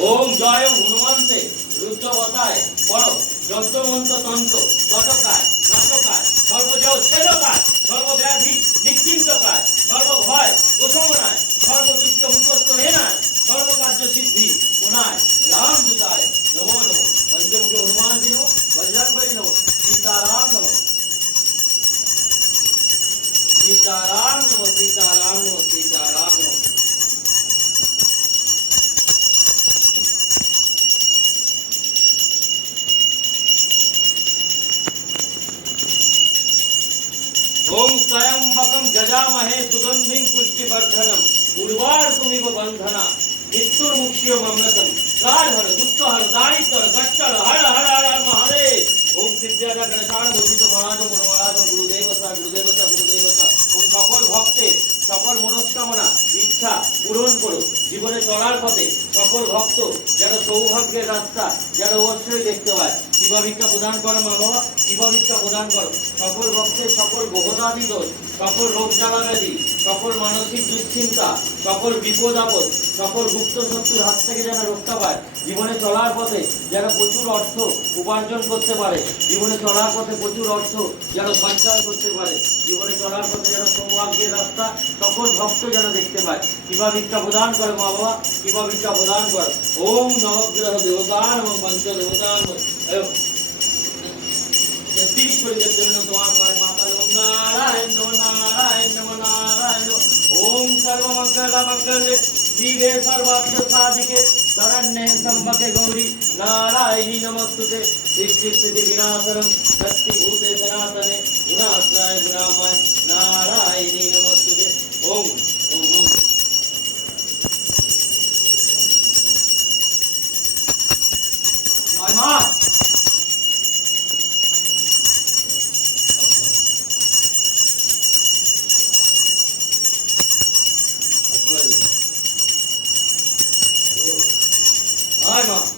ওম জয় হনুমন্তে রুদ্রবতায় পড়ো যন্ত্রমন্ত্র তন্ত্র তটকায় নাটকায় সর্বজয় ছেদকায় সর্বব্যাধি নিশ্চিন্তকায় সর্বভয় প্রশমনায় সর্বদুষ্ট মুখস্থ হেনায় সর্বকার্য সিদ্ধি পুনায় রামদূতায় নমো নমো পঞ্চমুখী হনুমান জি নমো বজরংবলী নমো सीताराम नमो सीताराम नमो सीताराम नमो सीताराम नमो ओम त्र्यंबकं गजामहे सुगंधिं पुष्टिवर्धनम् उर्वारुकमिव बन्धना मृत्युर्मुक्षीयममृतम् कालहर दुःखहर दारिद्र्य कष्टहर हर हर हर हर महादेव ओम सिद्धिदाता गणेशाय बोधित महाराज गुरुमहाराज गुरुदेव सा ओम সকল ভক্তের সকল মনস্কামনা ইচ্ছা পূরণ করো জীবনে চলার পথে সকল ভক্ত যেন সৌভাগ্যের রাস্তা যেন অবশ্যই দেখতে পায় কৃপা ভিক্ষা প্রদান করো মা বাবা কৃপা ভিক্ষা প্রদান করো সকল ভক্তের সকল গ্রহদাদি দোষ সকল রোগ জ্বালা ব্যাধি সকল মানসিক দুশ্চিন্তা সকল বিপদ আপদ সকল গুপ্ত শত্রুর হাত থেকে যেন রক্ষা পায় জীবনে চলার পথে যেন প্রচুর অর্থ উপার্জন করতে পারে জীবনে চলার পথে প্রচুর অর্থ যেন সঞ্চয় করতে পারে জীবনে চলার পথে যেন সৌভাগ্যের রাস্তা সকল ভক্ত যেন দেখতে পায় কৃপা ভিক্ষা প্রদান করে মা বাবা কৃপা ভিক্ষা প্রদান করে ওম নবগ্রহ দেবতান এবং পঞ্চ দেবতান তিরিশ পরিদের জন্য তোমার পায় মাতা নারায়ণ নারায়ণ নারায়ণ ওম সর্বমঙ্গল মঙ্গলে শিবে সর্বার্থ সাধিকে শরণ্যে ত্র্যম্বকে গৌরী নারায়ণী নমস্তুতে সৃষ্টি স্থিতি বিনাশনম শক্তি ভূতে সনাতনে গুণাশ্রয় গুণাময় নারায়ণী নমস্তুতে ওম ওম ওম মা Hi, Mom.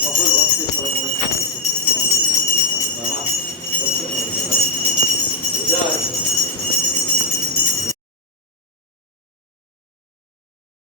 সকল ভক্তের